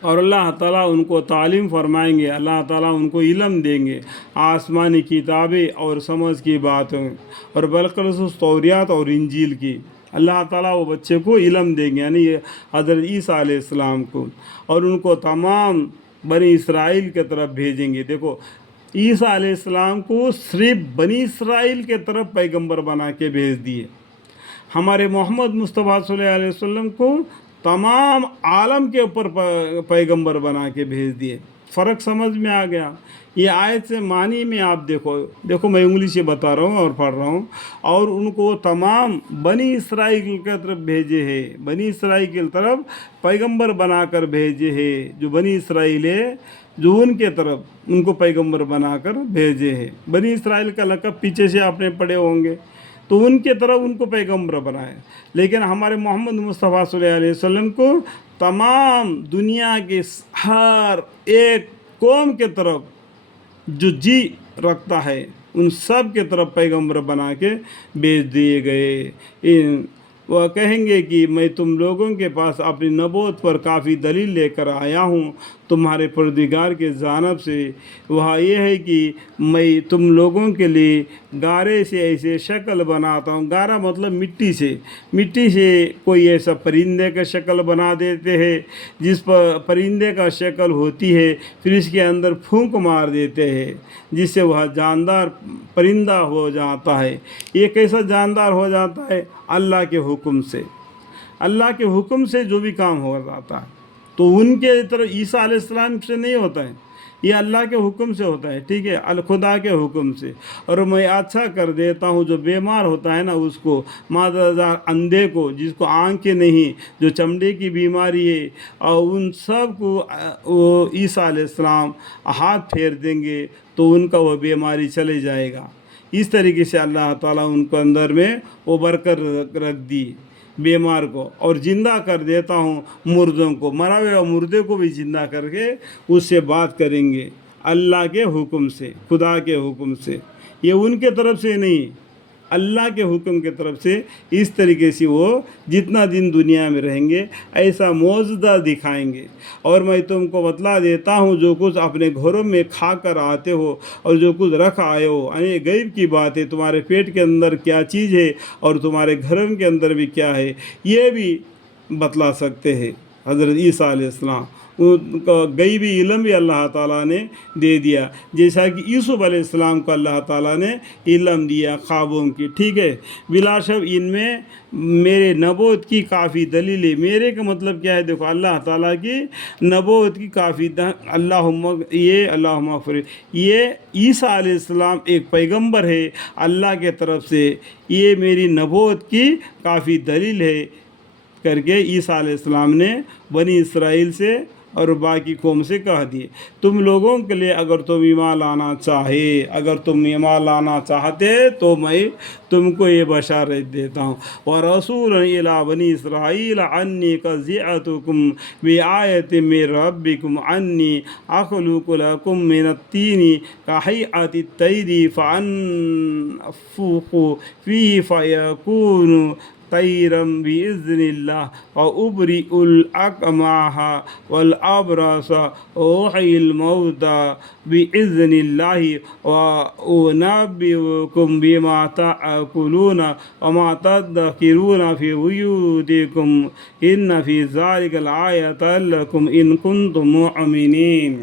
اور اللہ تعالیٰ ان کو تعلیم فرمائیں گے، اللہ تعالیٰ ان کو علم دیں گے آسمانی کتابیں اور سمجھ کی باتیں، اور بالخصوص توریات اور انجیل کی۔ اللہ تعالیٰ وہ بچے کو علم دیں گے، یعنی حضرت عیسیٰ علیہ السلام کو، اور ان کو تمام بنی اسرائیل کے طرف بھیجیں گے۔ دیکھو، عیسیٰ علیہ السلام کو صرف بنی اسرائیل کے طرف پیغمبر بنا کے بھیج دیے۔ ہمارے محمد مصطفیٰ صلی اللہ علیہ وسلم کو تمام عالم کے اوپر پیغمبر بنا کے بھیج دیے۔ فرق سمجھ میں آ گیا؟ یہ آیت سے معنی میں آپ دیکھو میں انگلش سے بتا رہا ہوں اور پڑھ رہا ہوں، اور ان کو تمام بنی اسرائیل کی طرف بھیجے ہیں، بنی اسرائیل کی طرف پیغمبر بنا کر بھیجے ہیں۔ جو بنی اسرائیل ہے، جو ان کے طرف ان کو پیغمبر بنا کر بھیجے ہیں۔ بنی اسرائیل کا لقب پیچھے سے آپ نے پڑھے ہوں گے، تو ان کے طرف ان کو پیغمبر بنائے۔ لیکن ہمارے محمد مصطفیٰ صلی اللہ علیہ وسلم کو تمام دنیا کے ہر ایک قوم کے طرف جو جی رکھتا ہے ان سب کے طرف پیغمبر بنا کے بھیج دیے گئے۔ وہ کہیں گے کہ میں تم لوگوں کے پاس اپنی نبوت پر کافی دلیل لے کر آیا ہوں تمہارے پروردگار کے جانب سے۔ وہاں یہ ہے کہ میں تم لوگوں کے لیے گارے سے ایسے شکل بناتا ہوں۔ گارا مطلب مٹی سے کوئی ایسا پرندے کا شکل بنا دیتے ہیں، جس پر پرندے کا شکل ہوتی ہے، پھر اس کے اندر پھونک مار دیتے ہیں جس سے وہ جاندار پرندہ ہو جاتا ہے۔ یہ کیسا جاندار ہو جاتا ہے؟ اللہ کے حکم سے، اللہ کے حکم سے جو بھی کام ہو جاتا ہے۔ تو ان کے طرف عیسیٰ علیہ السلام سے نہیں ہوتا ہے، یہ اللہ کے حکم سے ہوتا ہے، ٹھیک ہے، الخدا کے حکم سے۔ اور میں اچھا کر دیتا ہوں جو بیمار ہوتا ہے نا اس کو، مادہ اندھے کو جس کو آنکھیں نہیں، جو چمڑے کی بیماری ہے، اور ان سب کو وہ عیسیٰ علیہ السلام ہاتھ پھیر دیں گے تو ان کا وہ بیماری چلے جائے گا۔ اس طریقے سے اللہ تعالیٰ ان کو اندر میں وہ برکت رکھ دی بیمار کو۔ اور زندہ کر دیتا ہوں مردوں کو، مرا ہوئے مردے کو بھی زندہ کر کے اس سے بات کریں گے اللہ کے حکم سے، خدا کے حکم سے۔ یہ ان کے طرف سے نہیں، اللہ کے حکم کے طرف سے۔ اس طریقے سے وہ جتنا دن دنیا میں رہیں گے ایسا معجزہ دکھائیں گے۔ اور میں تم کو بتلا دیتا ہوں جو کچھ اپنے گھروں میں کھا کر آتے ہو اور جو کچھ رکھ آئے ہو، یعنی غیب کی بات ہے، تمہارے پیٹ کے اندر کیا چیز ہے اور تمہارے گھروں کے اندر بھی کیا ہے، یہ بھی بتلا سکتے ہیں حضرت عیسیٰ علیہ السلام۔ ان کا غیبی علم بھی اللہ تعالیٰ نے دے دیا، جیسا کہ یوسف علیہ السلام کو اللہ تعالیٰ نے علم دیا خوابوں کی، ٹھیک ہے۔ بلا شک ان میں میرے نبوت کی کافی دلیل ہے۔ میرے کا مطلب کیا ہے؟ دیکھو، اللہ تعالیٰ کی نبوت کی کافی اللہم یہ عیسیٰ علیہ السلام ایک پیغمبر ہے اللہ کے طرف سے، یہ میری نبوت کی کافی دلیل ہے کر کے عیسیٰ علیہ السلام نے بنی اسرائیل سے اور باقی قوم سے کہہ دیے۔ تم لوگوں کے لیے اگر تم ایمان لانا چاہتے تو میں تم کو یہ بشارت دیتا ہوں، وَرَسُولًا إِلَىٰ بَنِي إِسْرَائِيلَ عَنِّي قَدْ جِئْتُكُم بِآيَةٍ مِّن رَّبِّكُمْ أَنِّي أَخْلُقُ لَكُم مِّنَ الطِّينِ كَهَيْئَةِ الطَّيْرِ فَأَنفُخُ فِيهِ فَيَكُونُ طيرا بإذن الله وأبرئ الأكمه والأبرص وأحيي الموتى بإذن الله وأنبئكم بما تأكلون وما تدخرون في بيوتكم إن في ذلك لآية لكم إن كنتم مؤمنين۔